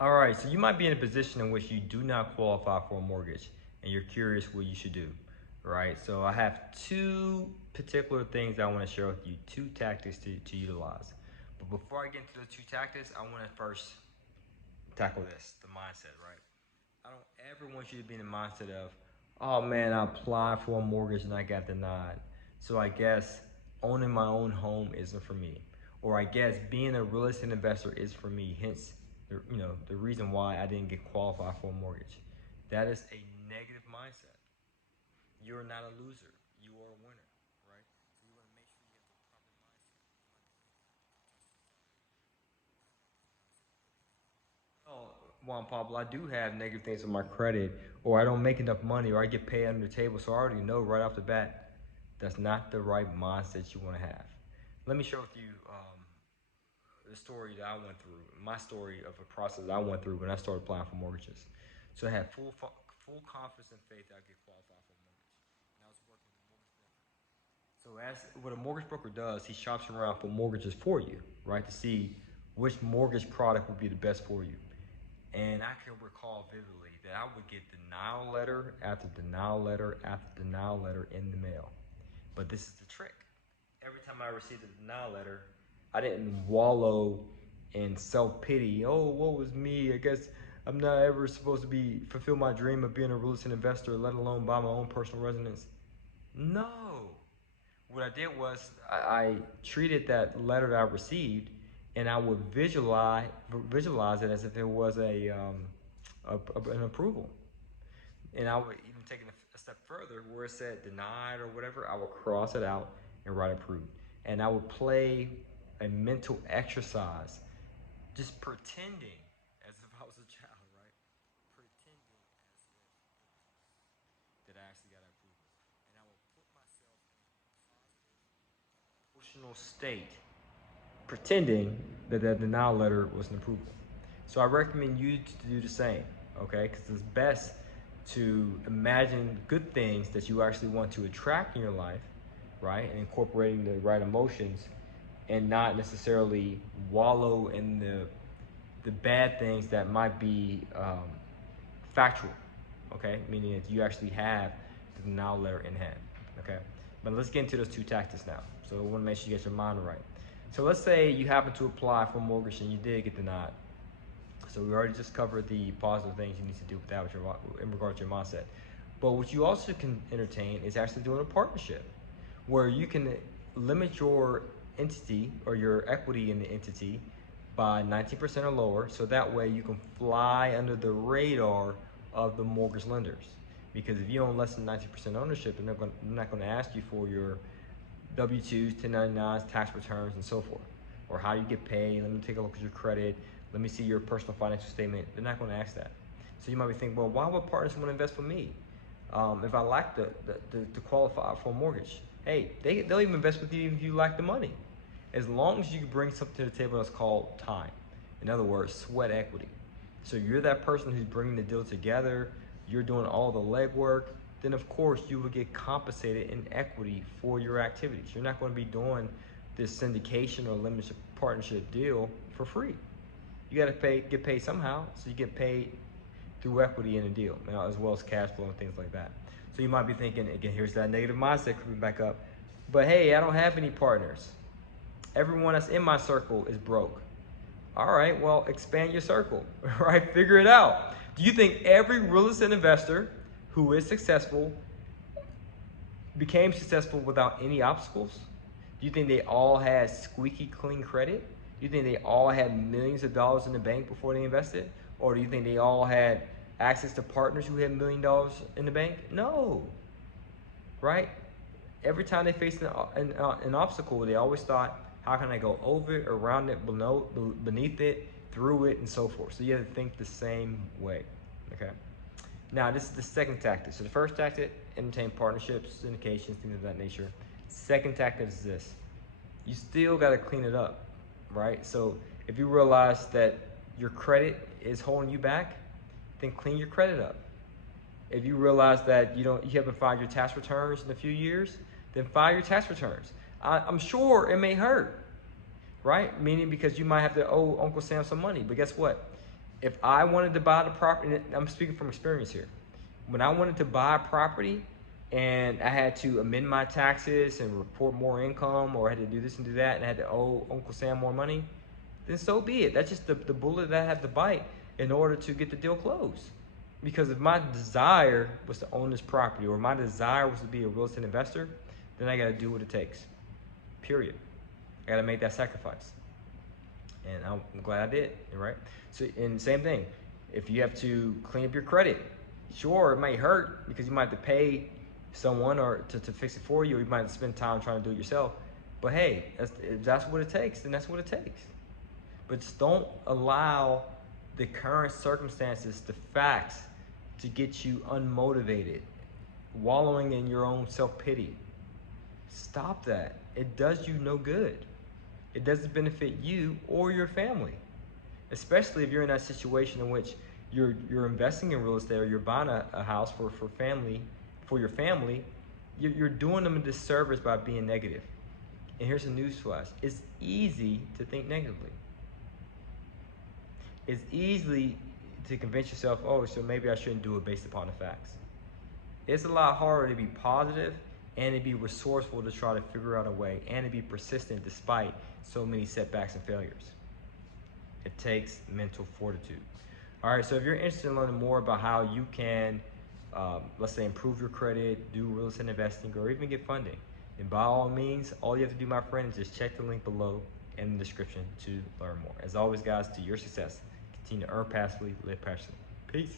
All right, so you might be in a position in which you do not qualify for a mortgage and you're curious what you should do, right? So I have two particular things I want to share with you, two tactics to utilize. But before I get into the two tactics, I want to first tackle this, the mindset, right? I don't ever want you to be in the mindset of, oh man, I applied for a mortgage and I got denied. So I guess owning my own home isn't for me. Or I guess being a real estate investor is for me. Hence, the reason why I didn't get qualified for a mortgage. That is a negative mindset. You're not a loser. You are a winner, right? So you want to make sure you have the proper mindset. You might be thinking, oh, Juan Pablo, I do have negative things on my credit, or I don't make enough money, or I get paid under the table. So I already know right off the bat that's not the right mindset you want to have. Let me share with you the story that I went through, my story of a process that I went through when I started applying for mortgages. So I had full confidence and faith that I could qualify for a mortgage. And I was working with a mortgage broker. So as what a mortgage broker does, he shops around for mortgages for you, right, to see which mortgage product would be the best for you. And I can recall vividly that I would get denial letter after denial letter after denial letter in the mail. But this is the trick. Every time I received a denial letter, I didn't wallow in self pity. Oh, what was me? I guess I'm not ever supposed to be fulfill my dream of being a real estate investor, let alone buy my own personal residence. No. What I did was I treated that letter that I received, and I would visualize it as if it was an approval. And I would even take it a step further where it said denied or whatever, I would cross it out and write approved. And I would play a mental exercise, just pretending as if I was a child, right? Pretending as if it was me that I actually got approval. And I would put myself in a positive emotional state, pretending that that denial letter was an approval. So I recommend you to do the same, okay? Because it's best to imagine good things that you actually want to attract in your life, right? And incorporating the right emotions and not necessarily wallow in the bad things that might be factual, okay? Meaning that you actually have the denial letter in hand, okay? But let's get into those two tactics now. So I want to make sure you get your mind right. So let's say you happen to apply for a mortgage and you did get denied. So we already just covered the positive things you need to do with that in regard to your mindset. But what you also can entertain is actually doing a partnership where you can limit your entity or your equity in the entity by 19% or lower. So that way you can fly under the radar of the mortgage lenders. Because if you own less than 19% ownership, they're not going to ask you for your W-2s, 1099s, tax returns, and so forth. Or how you get paid. Let me take a look at your credit. Let me see your personal financial statement. They're not going to ask that. So you might be thinking, well, why would partners want to invest with me if I lack to qualify for a mortgage? Hey, they'll even invest with you even if you lack the money. As long as you bring something to the table that's called time. In other words, sweat equity. So you're that person who's bringing the deal together. You're doing all the legwork. Then of course you will get compensated in equity for your activities. You're not going to be doing this syndication or limited partnership deal for free. You got to get paid somehow. So you get paid through equity in a deal, as well as cash flow and things like that. So you might be thinking, again, here's that negative mindset creeping back up. But hey, I don't have any partners. Everyone that's in my circle is broke. All right, well, expand your circle, right? Figure it out. Do you think every real estate investor who is successful became successful without any obstacles? Do you think they all had squeaky clean credit? Do you think they all had millions of dollars in the bank before they invested? Or do you think they all had access to partners who had $1 million in the bank? No, right? Every time they faced an obstacle, they always thought, how can I go over it, around it, beneath it, through it, and so forth. So you have to think the same way, okay? Now, this is the second tactic. So the first tactic, entertain partnerships, syndications, things of that nature. Second tactic is this. You still got to clean it up, right? So if you realize that your credit is holding you back, then clean your credit up. If you realize that you haven't filed your tax returns in a few years, then file your tax returns. I'm sure it may hurt, right? Meaning because you might have to owe Uncle Sam some money, but guess what? If I wanted to buy the property, and I'm speaking from experience here, when I wanted to buy a property and I had to amend my taxes and report more income, or I had to do this and do that, and I had to owe Uncle Sam more money, then so be it. That's just the bullet that I have to bite in order to get the deal closed. Because if my desire was to own this property, or my desire was to be a real estate investor, then I gotta do what it takes, period. I gotta make that sacrifice. And I'm glad I did, right? So, and same thing, if you have to clean up your credit, sure, it might hurt because you might have to pay someone or to fix it for you, or you might have to spend time trying to do it yourself. But hey, if that's what it takes, then that's what it takes. But just don't allow the current circumstances, the facts, to get you unmotivated, wallowing in your own self-pity. Stop that. It does you no good. It doesn't benefit you or your family, especially if you're in that situation in which you're investing in real estate, or you're buying a house for your family. You're doing them a disservice by being negative. And here's a newsflash: it's easy to think negatively. It's easy to convince yourself, oh, so maybe I shouldn't do it based upon the facts. It's a lot harder to be positive and to be resourceful to try to figure out a way, and to be persistent despite so many setbacks and failures. It takes mental fortitude. All right, so if you're interested in learning more about how you can, let's say, improve your credit, do real estate investing, or even get funding, then by all means, all you have to do, my friend, is just check the link below in the description to learn more. As always, guys, to your success, continue to earn passively, live passionately. Peace.